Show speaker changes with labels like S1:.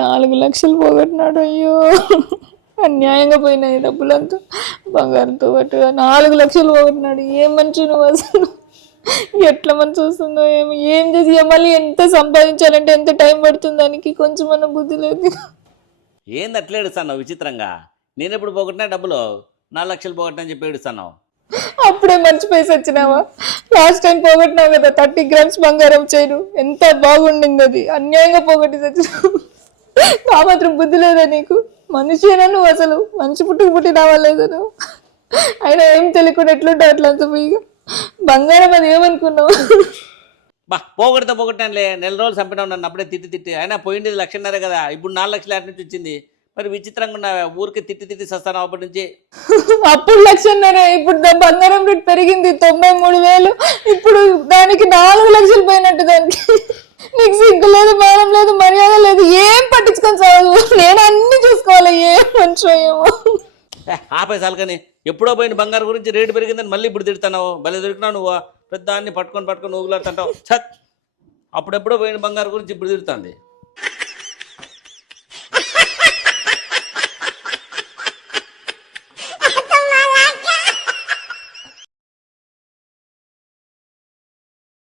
S1: నాలుగు లక్షలు పోగొట్టినాడు అయ్యో. అన్యాయంగా పోయినాయి డబ్బులంతా. బంగారంతో పాటు నాలుగు లక్షలు పోగొట్టినాడు. ఏం మంచి నువ్వు అసలు? ఎట్లా మంచి వస్తుందో ఏమో. ఏం చేసి మళ్ళీ ఎంత సంపాదించాలంటే ఎంత టైం పడుతుంది దానికి? కొంచెం అన్న బుద్ధి లేదు
S2: ఏంది అట్లా ఏడుస్తున్నావు విచిత్రంగా? నేను ఎప్పుడు పోగొట్టినా డబ్బులు? నాలుగు లక్షలు పోగొట్టినా అని చెప్పి ఏడుస్తున్నావు.
S1: అప్పుడే మర్చిపోయి వచ్చినావా? లాస్ట్ టైం పోగొట్టినావు కదా థర్టీ గ్రామ్స్ బంగారం చేయను. ఎంత బాగుండింది అది. అన్యాయంగా పోగొట్టి చచ్చినావు ఆ మాత్రం బుద్ధి లేదా నీకు. మనిషినా నువ్వు అసలు? మంచి పుట్టుకు పుట్టినావా లేదా నువ్వు? అయినా ఏం తెలియకుండా ఎట్లుంటావు అట్లా అంత పోయిగా బంగారం అది ఏమనుకున్నావు?
S2: బా పోగొడితే పోగొట్టానులే. నెల రోజులు చంపినావు నన్ను అప్పుడే తిట్టి తిట్టి. అయినా పోయింది లక్షన్నరే కదా. ఇప్పుడు నాలుగు లక్షలు అటు నుంచి వచ్చింది. మరి విచిత్రంగా ఉన్న ఊరికి తిట్టి తిట్టి సస్తాను అప్పటి నుంచి.
S1: అప్పుడు లక్షన్నర ఇప్పుడు దా బంగారం రేట్ పెరిగింది తొంభై మూడు వేలు. ఇప్పుడు దానికి నాలుగు లక్షలు పోయినట్టు దానికి. నీకు సిగ్గు లేదు మానం లేదు తెచ్చుకొని చదువు. నేను అన్ని చూసుకోవాలి. ఏం మనిషి ఏమో.
S2: ఏ, ఆపే చాలు ఎప్పుడో పోయిన బంగారు గురించి రేటు పెరిగిందని మళ్ళీ ఇప్పుడు తిడుతున్నావు. భలే దొరికినా నువ్వు. పెద్ద దాన్ని పట్టుకొని పట్టుకొని ఊగులాడుతుంటావు చత్ అప్పుడెప్పుడో పోయిన బంగారు గురించి ఇప్పుడు తిడుతుంది.